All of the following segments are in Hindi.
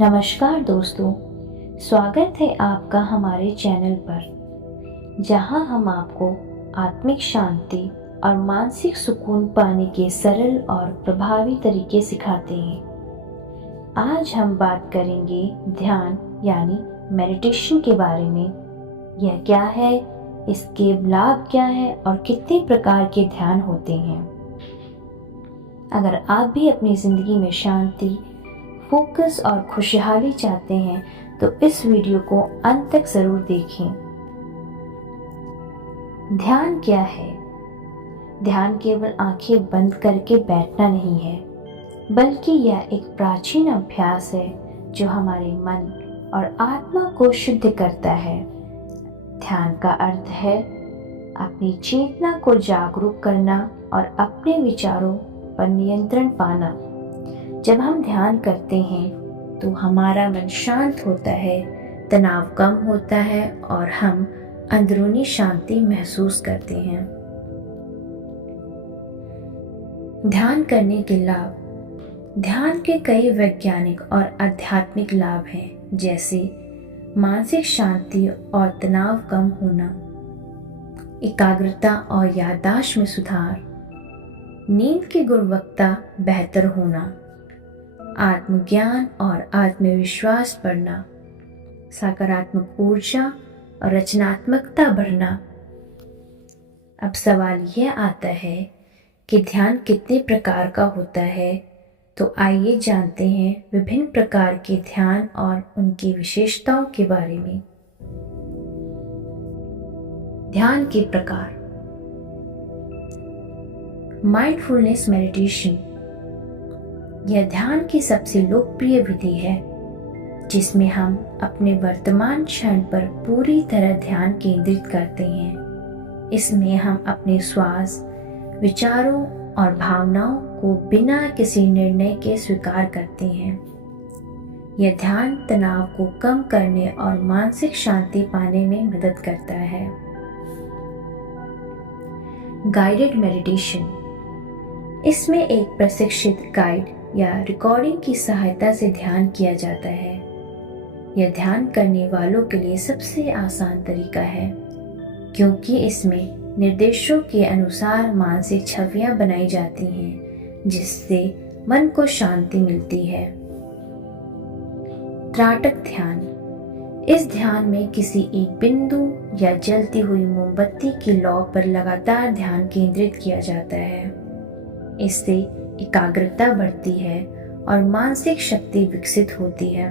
नमस्कार दोस्तों, स्वागत है आपका हमारे चैनल पर, जहां हम आपको आत्मिक शांति और मानसिक सुकून पाने के सरल और प्रभावी तरीके सिखाते हैं। आज हम बात करेंगे ध्यान यानी मेडिटेशन के बारे में। यह क्या है, इसके लाभ क्या है और कितने प्रकार के ध्यान होते हैं। अगर आप भी अपनी ज़िंदगी में शांति, फोकस और खुशहाली चाहते हैं तो इस वीडियो को अंत तक जरूर देखें। ध्यान क्या है? ध्यान केवल आंखें बंद करके बैठना नहीं है, बल्कि यह एक प्राचीन अभ्यास है जो हमारे मन और आत्मा को शुद्ध करता है। ध्यान का अर्थ है अपनी चेतना को जागरूक करना और अपने विचारों पर नियंत्रण पाना। जब हम ध्यान करते हैं तो हमारा मन शांत होता है, तनाव कम होता है और हम अंदरूनी शांति महसूस करते हैं। ध्यान करने के लाभ। ध्यान के कई वैज्ञानिक और आध्यात्मिक लाभ हैं, जैसे मानसिक शांति और तनाव कम होना, एकाग्रता और याददाश्त में सुधार, नींद की गुणवत्ता बेहतर होना, आत्मज्ञान और आत्मविश्वास बढ़ना, सकारात्मक ऊर्जा और रचनात्मकता बढ़ना। अब सवाल यह आता है कि ध्यान कितने प्रकार का होता है, तो आइए जानते हैं विभिन्न प्रकार के ध्यान और उनकी विशेषताओं के बारे में। ध्यान के प्रकार। Mindfulness meditation. यह ध्यान की सबसे लोकप्रिय विधि है, जिसमें हम अपने वर्तमान क्षण पर पूरी तरह ध्यान केंद्रित करते हैं। इसमें हम अपने श्वास, विचारों और भावनाओं को बिना किसी निर्णय के स्वीकार करते हैं। यह ध्यान तनाव को कम करने और मानसिक शांति पाने में मदद करता है। Guided meditation. इसमें एक प्रशिक्षित गाइड या रिकॉर्डिंग की सहायता से ध्यान किया जाता है। यह ध्यान करने वालों के लिए सबसे आसान तरीका है, क्योंकि इसमें निर्देशों के अनुसार मानसिक छवियां बनाई जाती हैं, जिससे मन को शांति मिलती है। त्राटक ध्यान। इस ध्यान में किसी एक बिंदु या जलती हुई मोमबत्ती की लौ पर लगातार ध्यान केंद्रित किया जाता है। इससे एकाग्रता बढ़ती है और मानसिक शक्ति विकसित होती है।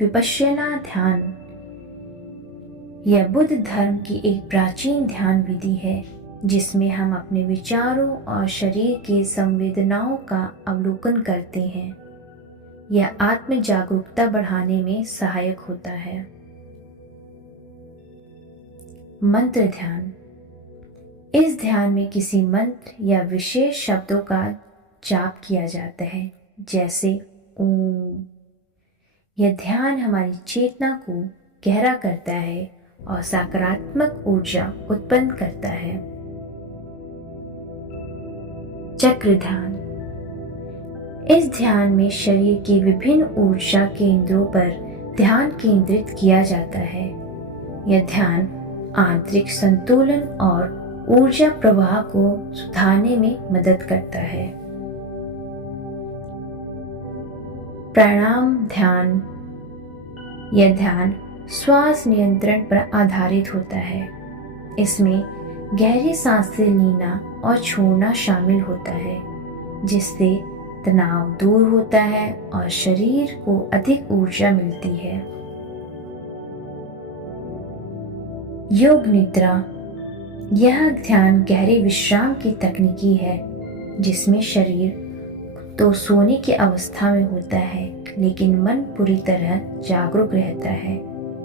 विपश्यना ध्यान। यह बुद्ध धर्म की एक प्राचीन ध्यान विधि है, जिसमें हम अपने विचारों और शरीर के संवेदनाओं का अवलोकन करते हैं। यह आत्म जागरूकता बढ़ाने में सहायक होता है। मंत्र ध्यान। इस ध्यान में किसी मंत्र या विशेष शब्दों का जाप किया जाता है, जैसे ओम। यह ध्यान हमारी चेतना को गहरा करता है और सकारात्मक ऊर्जा उत्पन्न करता है। चक्र ध्यान। इस ध्यान में शरीर के विभिन्न ऊर्जा केंद्रों पर ध्यान केंद्रित किया जाता है। यह ध्यान आंतरिक संतुलन और ऊर्जा प्रवाह को सुधारने में मदद करता है। प्राणायाम ध्यान। यह ध्यान श्वास नियंत्रण पर आधारित होता है। इसमें गहरी सांसें लेना और छोड़ना शामिल होता है, जिससे तनाव दूर होता है और शरीर को अधिक ऊर्जा मिलती है। योग निद्रा। यह ध्यान गहरे विश्राम की तकनीकी है, जिसमें शरीर तो सोने की अवस्था में होता है, लेकिन मन पूरी तरह जागरूक रहता है।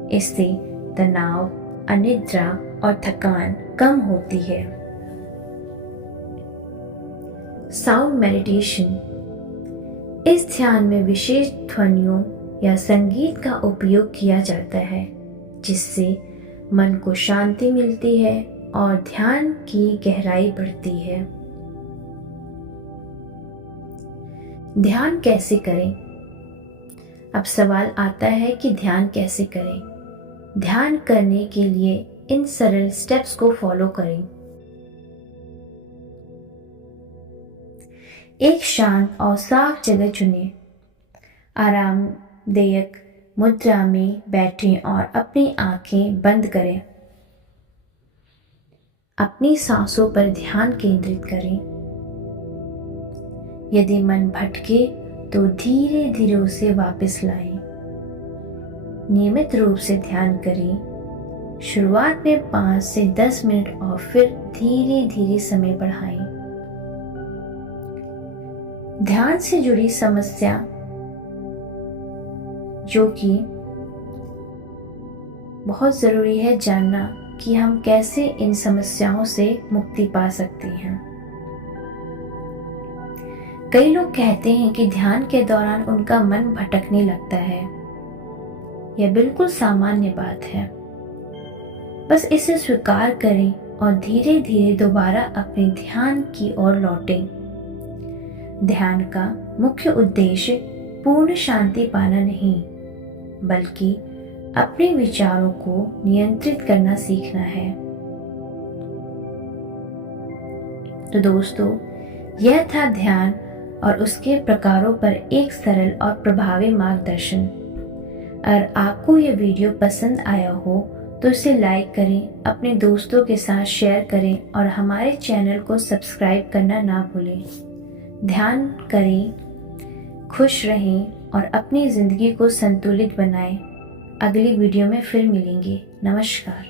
इससे तनाव, अनिद्रा और थकान कम होती है। Sound meditation. इस ध्यान में विशेष ध्वनियों या संगीत का उपयोग किया जाता है, जिससे मन को शांति मिलती है और ध्यान की गहराई बढ़ती है। ध्यान कैसे करें? अब सवाल आता है कि ध्यान कैसे करें। ध्यान करने के लिए इन सरल स्टेप्स को फॉलो करें। एक शांत और साफ जगह चुनें। आरामदायक मुद्रा में बैठें और अपनी आंखें बंद करें। अपनी सांसों पर ध्यान केंद्रित करें। यदि मन भटके तो धीरे धीरे उसे वापस लाएं। नियमित रूप से ध्यान करें। शुरुआत में 5 से 10 मिनट और फिर धीरे धीरे समय बढ़ाएं। ध्यान से जुड़ी समस्या जो कि बहुत ज़रूरी है जानना कि हम कैसे इन समस्याओं से मुक्ति पा सकते हैं। कई लोग कहते हैं कि ध्यान के दौरान उनका मन भटकने लगता है। यह बिल्कुल सामान्य बात है। बस इसे स्वीकार करें और धीरे धीरे दोबारा अपने ध्यान की ओर लौटें। ध्यान का मुख्य उद्देश्य पूर्ण शांति पाना नहीं, बल्कि अपने विचारों को नियंत्रित करना सीखना है। तो दोस्तों, यह था ध्यान और उसके प्रकारों पर एक सरल और प्रभावी मार्गदर्शन। अगर आपको यह वीडियो पसंद आया हो तो इसे लाइक करें, अपने दोस्तों के साथ शेयर करें और हमारे चैनल को सब्सक्राइब करना ना भूलें। ध्यान करें, खुश रहें और अपनी ज़िंदगी को संतुलित बनाएं। अगली वीडियो में फिर मिलेंगे। नमस्कार।